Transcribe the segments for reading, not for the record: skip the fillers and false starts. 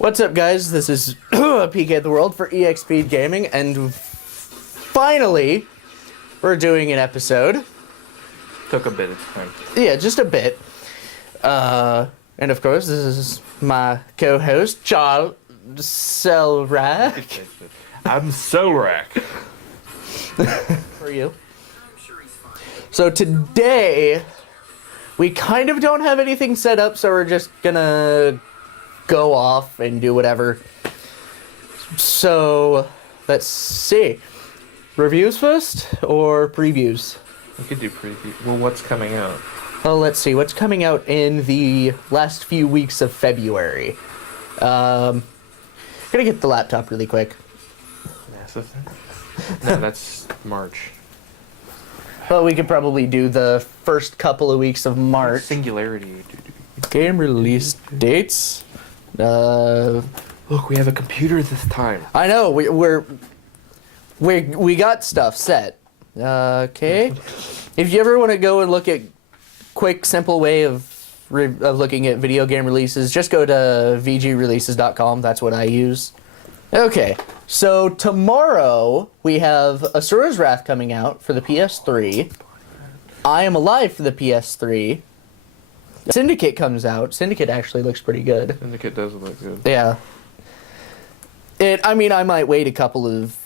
What's up, guys? This is PK the World for EXP'd Gaming, and finally, we're doing an episode. Took a bit of time. Yeah, just a bit. And of course, this is my co-host, Charles Selrack. I'm Selrack. How are you? So today, we kind of don't have anything set up, so we're just gonna go off and do whatever. So, let's see. Reviews first, or previews? We could do preview. Well, what's coming out? Well, let's see. What's coming out in the last few weeks of February? Gonna get the laptop really quick. Massive. No, that's March. Well, we could probably do the first couple of weeks of March. Singularity. Game release dates. Look, we have a computer this time. I know, we got stuff set. Okay. If you ever want to go and look at quick, simple way of looking at video game releases, just go to vgreleases.com. That's what I use. Okay, so tomorrow we have Asura's Wrath coming out for the PS3. I Am Alive for the PS3. Syndicate comes out. Syndicate actually looks pretty good. Syndicate does look good. Yeah. I mean, I might wait a couple of...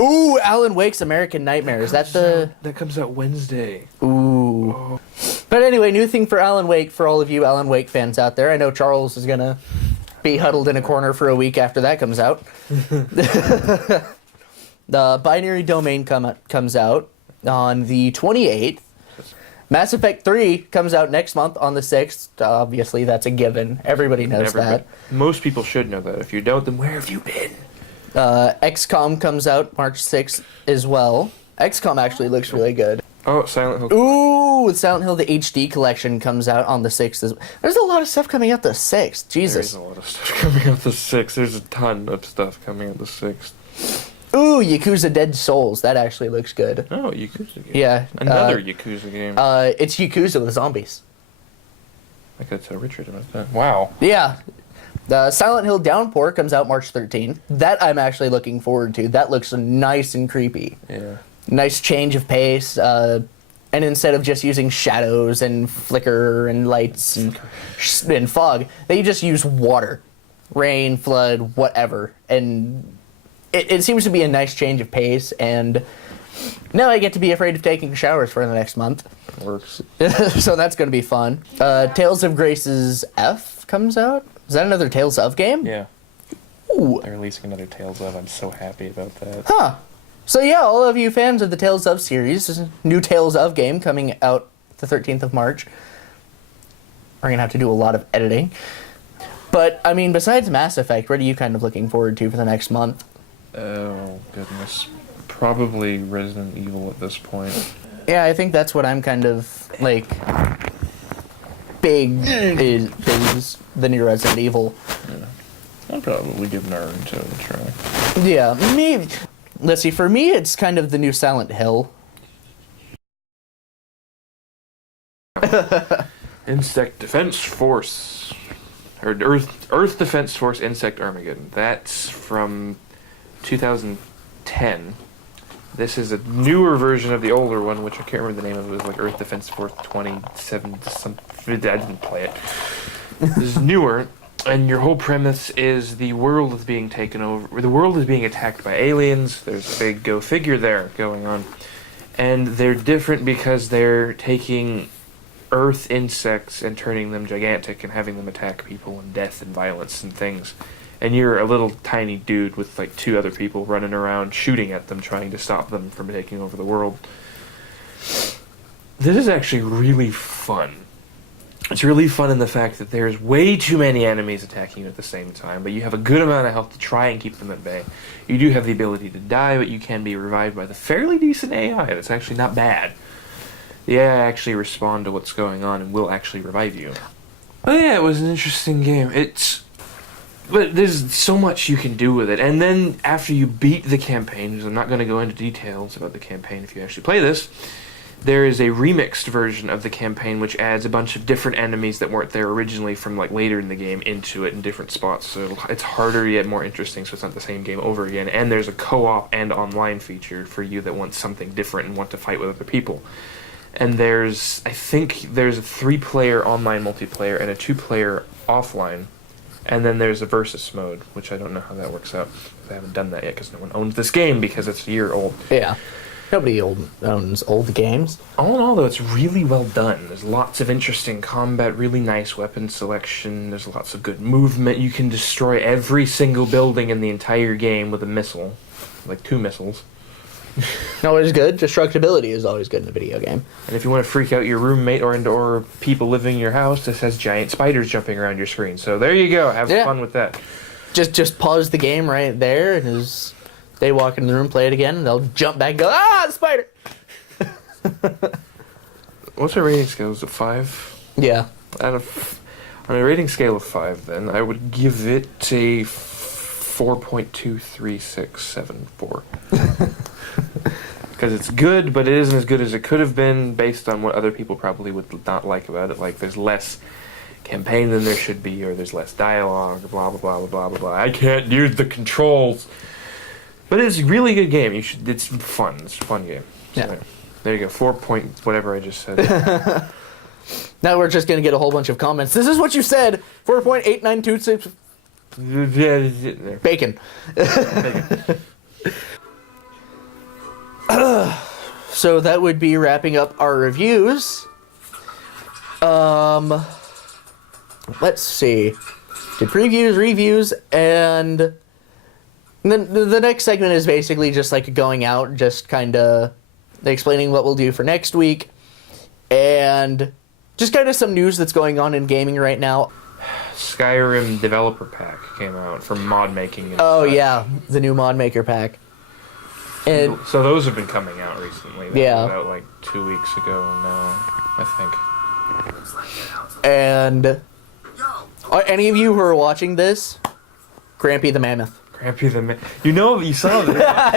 Ooh, Alan Wake's American Nightmare. Is that the... That comes out Wednesday. Ooh. Oh. But anyway, new thing for Alan Wake, for all of you Alan Wake fans out there. I know Charles is going to be huddled in a corner for a week after that comes out. The Binary Domain comes out on the 28th. Mass Effect 3 comes out next month on the 6th. Obviously, that's a given. Everybody knows that. Most people should know that. If you don't, then where have you been? XCOM comes out March 6th as well. XCOM actually looks really good. Oh, Silent Hill. Ooh, Silent Hill, the HD collection comes out on the 6th. There's a lot of stuff coming out the 6th. Jesus. There's a lot of stuff coming out the 6th. There's a ton of stuff coming out the 6th. Ooh, Yakuza Dead Souls. That actually looks good. Oh, Yakuza game. Yeah. Another Yakuza game. It's Yakuza with zombies. I could tell Richard about that. Wow. Yeah. Silent Hill Downpour comes out March 13th. That I'm actually looking forward to. That looks nice and creepy. Yeah. Nice change of pace. And instead of just using shadows and flicker and lights and fog, they just use water. Rain, flood, whatever. And it seems to be a nice change of pace, and now I get to be afraid of taking showers for the next month. Works. So that's going to be fun. Tales of Grace's F comes out. Is that another Tales of game? Yeah. Ooh. They're releasing another Tales of. I'm so happy about that. Huh. So yeah, all of you fans of the Tales of series, new Tales of game coming out the 13th of March. We're going to have to do a lot of editing. But, I mean, besides Mass Effect, what are you kind of looking forward to for the next month? Oh, goodness. Probably Resident Evil at this point. Yeah, I think that's what I'm kind of, like, big is the new Resident Evil. Yeah. I'll probably give Naruto a try. Yeah, maybe. Let's see, for me, it's kind of the new Silent Hill. Insect Defense Force. Or Earth Defense Force Insect Armageddon. That's from 2010. This is a newer version of the older one, which I can't remember the name of. It was like Earth Defense Force 27 something. I didn't play it. This is newer, and your whole premise is the world is being taken over. The world is being attacked by aliens. There's a big go figure there going on. And they're different because they're taking Earth insects and turning them gigantic and having them attack people and death and violence and things. And you're a little tiny dude with like two other people running around shooting at them, trying to stop them from taking over the world. This is actually really fun. It's really fun in the fact that there's way too many enemies attacking you at the same time, but you have a good amount of health to try and keep them at bay. You do have the ability to die, but you can be revived by the fairly decent AI. That's actually not bad. The AI actually respond to what's going on and will actually revive you. But yeah, it was an interesting game. But there's so much you can do with it. And then after you beat the campaign, because I'm not going to go into details about the campaign if you actually play this, there is a remixed version of the campaign which adds a bunch of different enemies that weren't there originally from like later in the game into it in different spots. So it's harder yet more interesting, so it's not the same game over again. And there's a co-op and online feature for you that want something different and want to fight with other people. And I think there's a 3-player online multiplayer and a 2-player offline. And then there's a versus mode, which I don't know how that works out. I haven't done that yet because no one owns this game because it's a year old. Yeah. Nobody owns old games. All in all, though, it's really well done. There's lots of interesting combat, really nice weapon selection. There's lots of good movement. You can destroy every single building in the entire game with a missile. Like 2 missiles. Always good. Destructibility is always good in a video game. And if you want to freak out your roommate or people living in your house, this has giant spiders jumping around your screen. So there you go. Have fun with that. Just pause the game right there, and as they walk into the room, play it again, and they'll jump back and go, ah, the spider! What's our rating scale? Is it 5? Yeah. On a rating scale of 5, then, I would give it a 4.23674. Because it's good, but it isn't as good as it could have been based on what other people probably would not like about it. Like, there's less campaign than there should be, or there's less dialogue, blah, blah, blah, blah, blah, blah, blah. I can't use the controls. But it's a really good game. It's fun. It's a fun game. So Yeah. there you go. 4 point whatever I just said. Now we're just going to get a whole bunch of comments. This is what you said. 4.8926 bacon. So that would be wrapping up our reviews. Let's see. Did previews, reviews, and then the next segment is basically just like going out, just kind of explaining what we'll do for next week, and just kind of some news that's going on in gaming right now. Skyrim developer pack came out for mod making. And Oh such. yeah, the new mod maker pack. And So those have been coming out recently. That Yeah. was out like 2 weeks ago now, I think. and are any of you who are watching this, Grampy the Mammoth? Grampy the Mammoth. You saw that.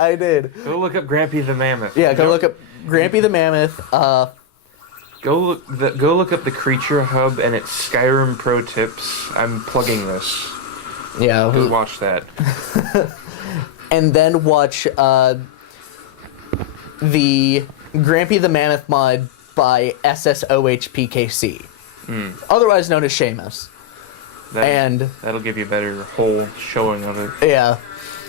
I did. Go look up Grampy the Mammoth. Yeah, go look up Grampy the Mammoth. Go look up the Creature Hub and its Skyrim pro tips. I'm plugging this. Yeah, Go watch that. and then watch the Grampy the Mammoth mod by SSOHPKC, otherwise known as Seamus. That'll give you a better whole showing of it. Yeah,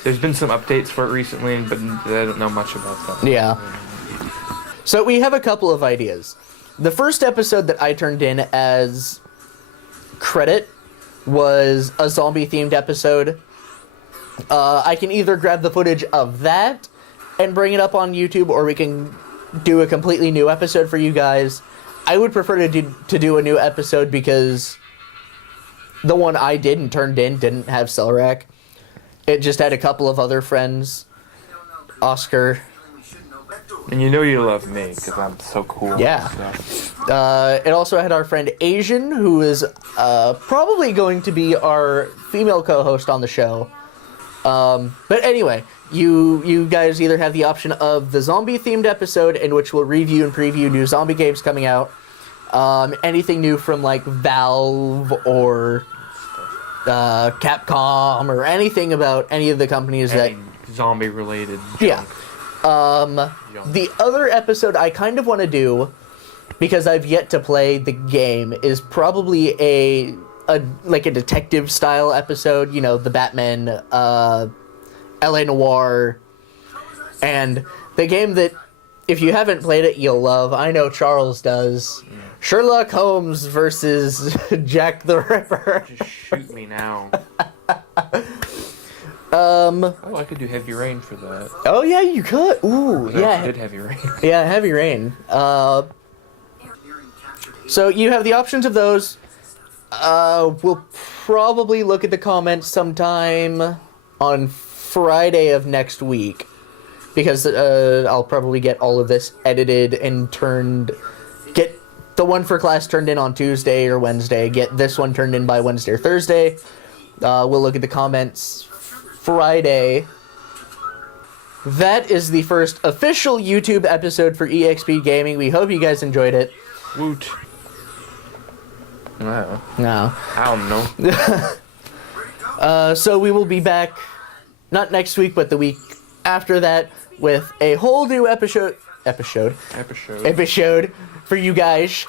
There's been some updates for it recently, but I don't know much about that. yeah. So we have a couple of ideas. The first episode that I turned in as credit was a zombie-themed episode. I can either grab the footage of that and bring it up on YouTube, or we can do a completely new episode for you guys. I would prefer to do a new episode because the one I did and turned in didn't have Cellrack. It just had a couple of other friends. Oscar. And you know you love me because I'm so cool. Yeah. So. It also had our friend Asian, who is probably going to be our female co-host on the show. But anyway, you guys either have the option of the zombie-themed episode, in which we'll review and preview new zombie games coming out, anything new from like Valve or Capcom, or anything about any of the companies that zombie-related junk. Yeah. The other episode I kind of want to do, because I've yet to play the game, is probably a detective style episode. You know, the Batman, LA Noire, and the game that, if you haven't played it, you'll love. I know Charles does. Sherlock Holmes versus Jack the Ripper. Just shoot me now. I could do Heavy Rain for that. Oh yeah, you could. Ooh, I yeah. did Heavy Rain. Yeah, Heavy Rain. So you have the options of those. We'll probably look at the comments sometime on Friday of next week, because I'll probably get all of this edited and get the one for class turned in on Tuesday or Wednesday, get this one turned in by Wednesday or Thursday. We'll look at the comments Friday. that is the first official YouTube episode for EXP'd Gaming. We hope you guys enjoyed it. Woot. Wow. No. I don't know. So we will be back, not next week, but the week after that, with a whole new episode for you guys.